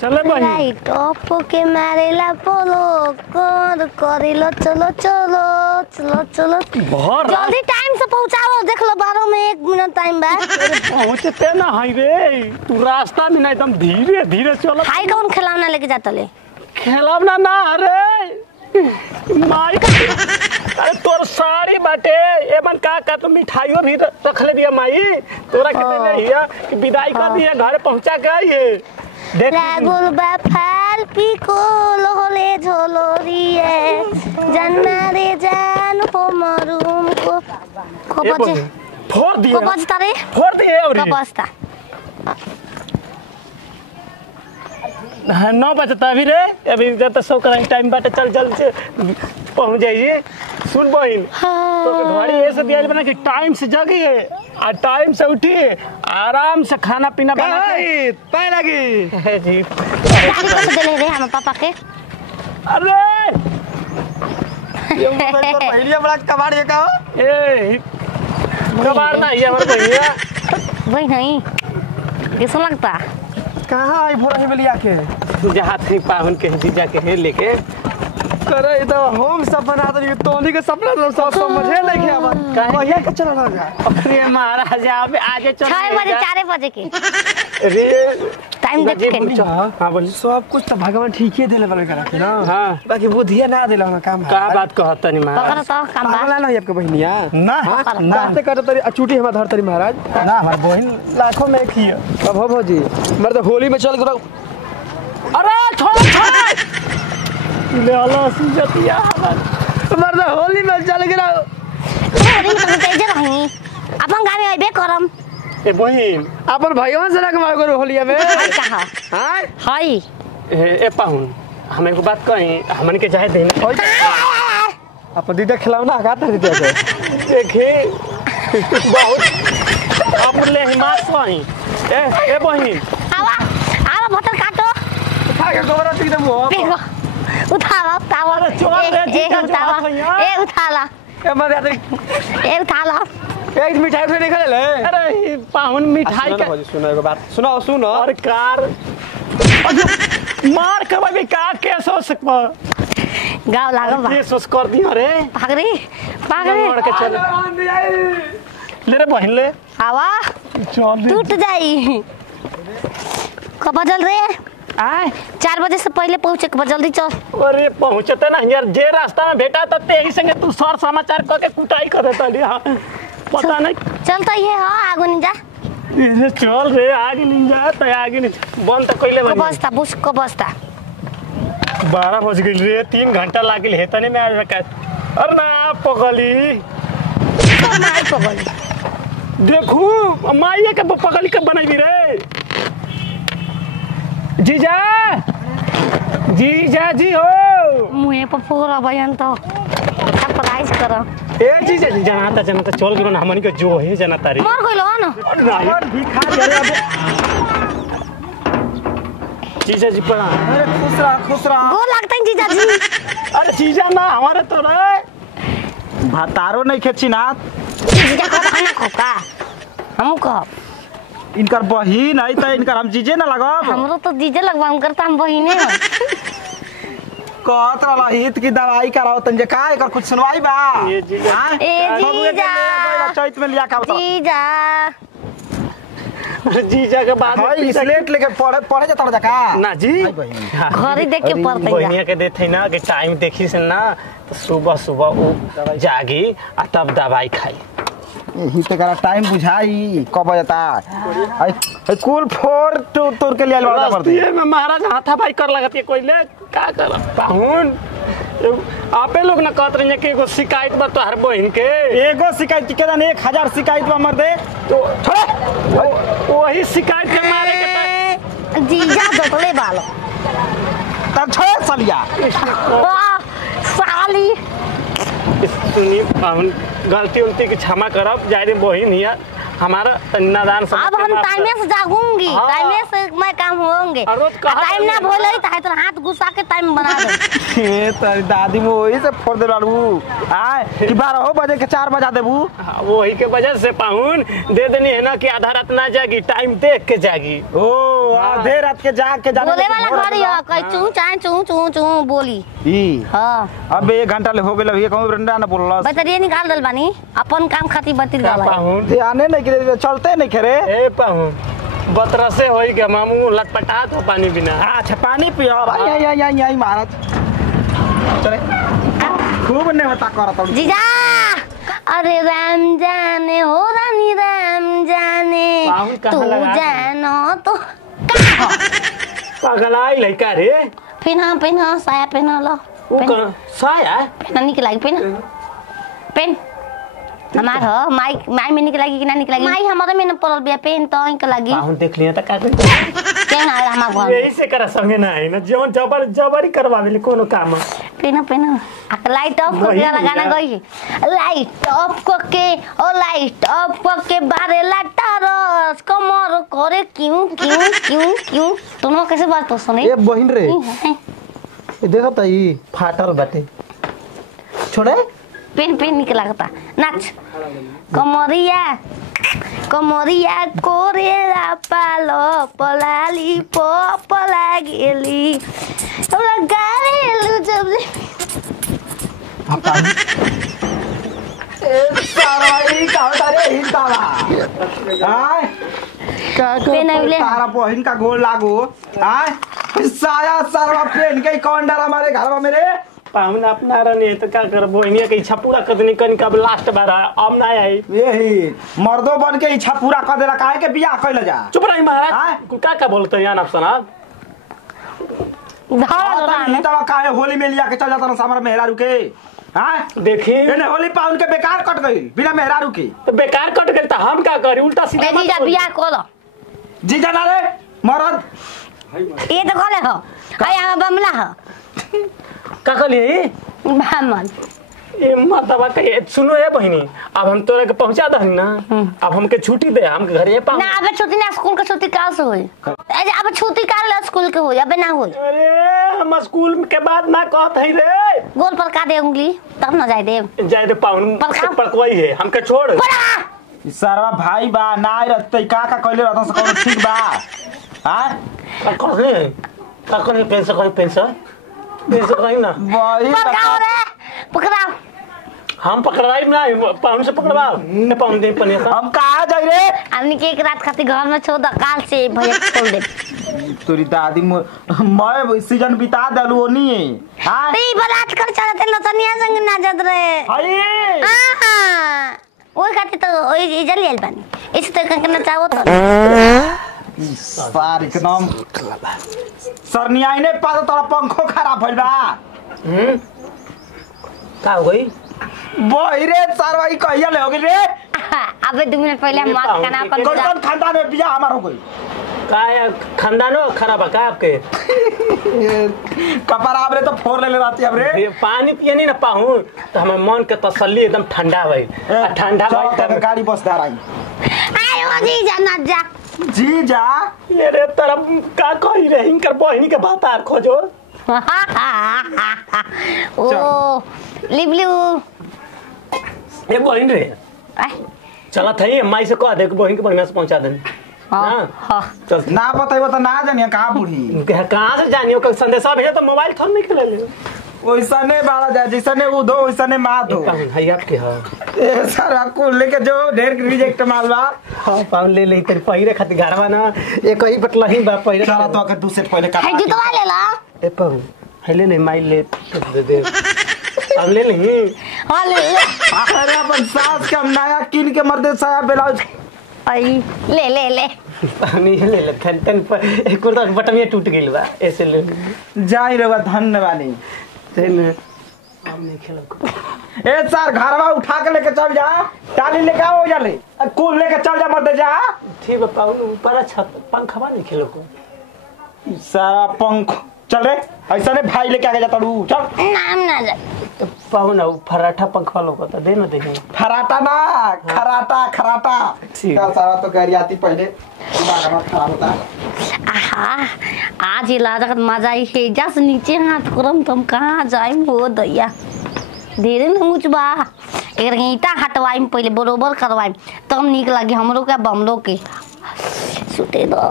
चले भाई light of के मारेला पोलो कर करिलो चलो चलो चलो चलो बहुत जल्दी टाइम से पहुंचाओ देख लो 12 में 1 मिनट टाइम बा पहुंचते ना हाई रे तू रास्ता में ना एकदम धीरे धीरे चलो हाई कौन खिलौना लेके जाता ले खेलवना ना अरे माई अरे तोर साड़ी बाटे एमन का तो मिठाइयों भी रख ले दिया माई तोरा कहते रहिया कि विदाई कर दिया घर पहुंचा के ये देख रागुल बा फाल पिको लोले झोलोरिए जन्ना रे जान हो मरूम को बजे फोड़ दिया को बजता रे फोड़ दिए और को बजता 9 बजता अभी रे अभी जब तक सो कर टाइम बाटे चल जल्द से पहुंच जाइए सुन बहन तो घड़ी ऐसे दिया बना कि टाइम से जगिए और टाइम से उठिए आराम से खाना पीना बना के पाए लगी जी गाड़ी को देले रे हम पापा के अरे ये तो पहले बड़ा कबाड़ ये का ए कबाड़ ना ये हमारे भैया वही नहीं कैसा लगता कहां आई भोरा है बलिया के जहां थे पाहुन के जीजा के है लेके करे तो हम सपना तो तोनी के सपना तो सब समझे नहीं के अब कहिया के चला लगा अरे महाराज आप आगे चल 6 बजे 4 बजे के अरे टाइम देख के हां बोल सब कुछ तो भगवान ठीक ही देले बने करा के ना हां बाकी बुद्धिया ना देला ना काम का बात कहत नहीं पकड़ महाराज तो काम बा पागल ना आपके बहनिया ना ना से कर तरी चूटी हम धर तरी महाराज ना हमार बहन लाखों में एक ही है अब हो भौजी मर तो होली में चल के अरे छोड़ ले आला सुजतिया मर तो होली में चल के होली में तो तेज रही अपन गाड़ी आइबे करम ए बहन अपन भाइयों से रख मार करो होलिया में हाय कहा हां हाय ए पाहुन हम एक बात कहीं हमन के चाहे देना अपन दीदा खिलावना का तर दीदा के देखे बहुत आप ले हिमात वहीं ए बहन आवा आवा बोतल काटो खा के गोबरा टिक दे मुंह देखो उठा ला अरे चोर रे, जीजा जो हाथ में यार। ए उठा ला ए मर जाते ए उठा ला एक मिठाई फिर निकल ले अरे पाहुन मिठाई का भौजी सुनो एगो बात सुनो और कार मार करबे का केस हो सकबा गाव लागो बा केस उस कर दिया रे भागरी मार के चल ले रे बहन ले आवा चल टूट जाई कब बजल रे आए 4 बजे से पहले पहुंचे के जल्दी चल अरे पहुंचते ना यार जे रास्ता में भेटा तो तेही संगे तू सर समाचार क के कुटाई कर देता ली हां पता नहीं चलता ही है हां आगो नहीं जा ये चल रे आगे नहीं जा तो आगे नहीं बंद तो कइले को बनी बसता बुस को बसता 12 बज गइल रे 3 घंटा लागिल हे तने में आज का अरे ना पगली तो माई पगल देखू माइये के पगली के बनाई रे जीजा जीजा जी हो मुहे पर पूरा बयान तो सरप्राइज करो ए जीजा जी जनता चल गेलो ना हमनी के जो है जनता रे मर गइलो ना और भिखारी अरे अबे जीजा जी पड़ा अरे खुश रहा गो लगता है जीजा जी अरे जीजा ना हमारे तो रे भातारो नहीं खेची ना जीजा को खाना खोका हम को इनकर बहिन है त इनकर हम जीजे ना लगाब हमरो तो जीजे लगवाऊं करता हम बहिने हो कहत रहला हित की दवाई कराओ तन जे का एकर कुछ सुनवाई बा ये जीजा हां ए जीजा चैत में लिया का बता जीजा जीजा के बाद हां स्लेट लेके पढ़े जाता रहा का ना जी घर ही देख के पड़ते बहनिया के देते ना कि टाइम देखी से ना तो सुबह सुबह वो जागी और तब दवाई खाई यही ते करा टाइम बुझाई कब बजता आई कुल फोर तोड़ के लिए लड़ा पड़ती रास्ते में महाराज हाथापाई कर लगती है कोई ले का कर पाहुन आपे लोग ना कहत रहे कि एगो शिकायत बा तोहर बहन के एगो शिकायत के ना 1000 शिकायत बा मर दे तो वही शिकायत के मारे के जीजा दोतले बालो तब छोड़ सलिया वाह साली सुनी पाहुन गलती उलती की क्षमा करब जाए बहन हिया हमारा नादान अब हम टाइम से जागूंगी हाँ। टाइम से मैं काम होंगे टाइम ना भूले तो हाथ घुसा के टाइम बना दे ए तेरी दादी मो वही से फोड़ दे बाबू आए कि 12 बजे के 4 बजा देबू वही के वजह से पाहुन दे देनी है ना कि आधा रात ना जागी टाइम देख के जागी ओ आधे रात के जाके जाने बोले वाला घड़ी है कहीं चू चाय चू चू चू बोली ई हां अब 1 घंटा ले हो गेल अभी कहूं रंडा ना बोलला बतरिए निकाल दल बानी अपन काम खातिर बतिर का गवा पाहुन ध्यान नहीं के चलते नहीं खेरे ए पाहुन बतरसे होई के मामू लटपटा तो पानी बिना अच्छा पानी पियो भाई आई महाराज चले खूब ने होता करत हूं जीजा अरे राम जाने हो रानी राम जाने पाहुन कहाँ तू लगा दी? जानो तो पगलाई लइका रे पेन साया पेन लो उ कौन साया पेन निक लागी पेन हमार हो माई में निक लागी कि ना निक लागी माई हमारे में न पड़ल बिया पेन तो इनके लागी पाहुन देख लिया त का कर पेन आ हमार घर यही से करा संगे ना है ना जीवन जबरी करवावेले कोनो काम पेन आ लाइट ऑफ वही करके लगाना भैया। गई लाइट ऑफ करके ओ लाइट ऑफ करके बारे लाटारस कमर करे क्यों तुम कैसे बात तो सुने ए बहिन रे ए देखो त ई फाटल बाटे छोड़े पेन निकला नाच कमरिया कोरेला पालो पलाली पला गेली हमरा गारेलु जब ए साराई का तारे हिंदावा हाय पेन आइले तारा बहिन का गोल लागो हाय साया सरवा पेन के कौन डरा हमारे घर में मेरे पाहुन अपना रहने तो क्या कर बोइनिया के इच्छा पूरा करने कन कब लास्ट बार अब ना आई यही मर्दों बन के इच्छा पूरा कर देला काहे के बियाह कइल जा चुप रही महाराज का बोलते यार आप सुना नहीं तब काहे होली में लिया के चल जाता ना हमारा मेहरारू के हां देखिए एने होली पाउन के बेकार कट गई बिना मेहरारू के तो बेकार कट गई तो हम क्या करी उल्टा सीधा मत जीजा बोली। बियाह कर जी जाना रे मरद ये तो कहले हो आया बमला हो का कहलिए ब्राह्मण ए माता कहे सुनो ए बहिनी अब हम तोरे के पहुंचा दहनी ना अब हमके छुट्टी दे हम घरे पाऊ ना अबे छुट्टी ना स्कूल के छुट्टी काल से होई अबे छुट्टी काल ले स्कूल के होई अबे ना होई अरे हम स्कूल के बाद ना कहत हई रे गोल पर का दे उंगली तब ना जाए दे जाए दे पाउन पलका। पड़कवाई है हमके छोड़ बड़ा सरवा भाई बा ना रहते का कइले रहता से कौन ठीक बा हां का करे पेंशन कहीं ना वही पकड़ाओ रे पकड़ाओ हम पकड़वाई ना पाउन से पकड़वाओ ने पाउन दे पने का हम कहा जाई रे हमनी के एक रात खातिर घर में छोड़ द काल से भैया छोड़ दे तोरी दादी मैं सीजन बिता दलू ओनी हां ती बलात कर चलते लतनिया संग ना जद रे हाय हां ओई खातिर तो ओई जल्दी आइल बानी इस तो करना चाहो तो सार एकदम सरनियाई ने पास तोरा पंखो खराब भइल बा का हो गई बहिरे सरवा ई कहिया ले हो गेल रे अबे 2 मिनट पहले हम मात खाना अपन कौन खानदान में बियाह हमार हो गई का है खानदानो खराब है का आपके कपड़ा आपरे तो फोड़ ले रहती अब रे ये पानी पिए नहीं ना पाऊं तो हमारे मन के तसल्ली एकदम ठंडा भई ठंडा भई तब गाड़ी बस दार आई आयो जी जाना जा जी जा ये रे तरफ का कही रे इनकर बहिनी के बात आर खोजो ओ लिबलू ये बहिन रे चला थई माई से कह दे कि बहिन के बढ़िया से पहुंचा दे हां चल ना बताइबो तो ना जानिए कहाँ बूढ़ी कहां से जानियो का संदेशा भेजे तो मोबाइल थम नहीं खेले ले ओइसने बाड़ा जा जैसने उ दो ओइसने मा दो पाहुन है आपके हां ए सारा को लेके जो ढेर रिजेक्ट मालवा हां पाहुन ले ले तेरी पहिरे खातिर घरवा ना एक ही बटला ही बा पहिरे चला तो के दू सेट पहले का है जुतवा ले ला ए पाहुन है ले नहीं माइल ले दे दे अब ले नहीं हां ले अरे अपन सास के हम नया किन के मर्दे साया ब्लाउज आई ले पानी ले ले खंतन पर एक कुर्ता बटन टूट गेल बा ऐसे ले जाई रे धन्यवाद तेन हम नहीं खेलो ए सर घरवा उठा के लेके चल जा टाली लेके आओ जा ले कुल लेके चल जा मत जा ठीक है पाहुन ऊपर छत पंखवा नहीं खेलो को सारा पंख चल रे ऐसा ने भाई लेके आके जाता रू चल नाम ना जा तो पाहुन पराठा पंखवा लोग तो दे ना दे फराटा ना खराटा ठीक। का सारा तो गाड़ी आती पहले दिमाग में खराब होता आहा आज ये लाजक मजा ही है जस नीचे हाथ करम तुम कहाँ जाए हो दैया धीरे न मुचबा एक ईटा हटवाई पहले बरोबर करवाई तब निक लगे हमरो के बमलो के सुते दो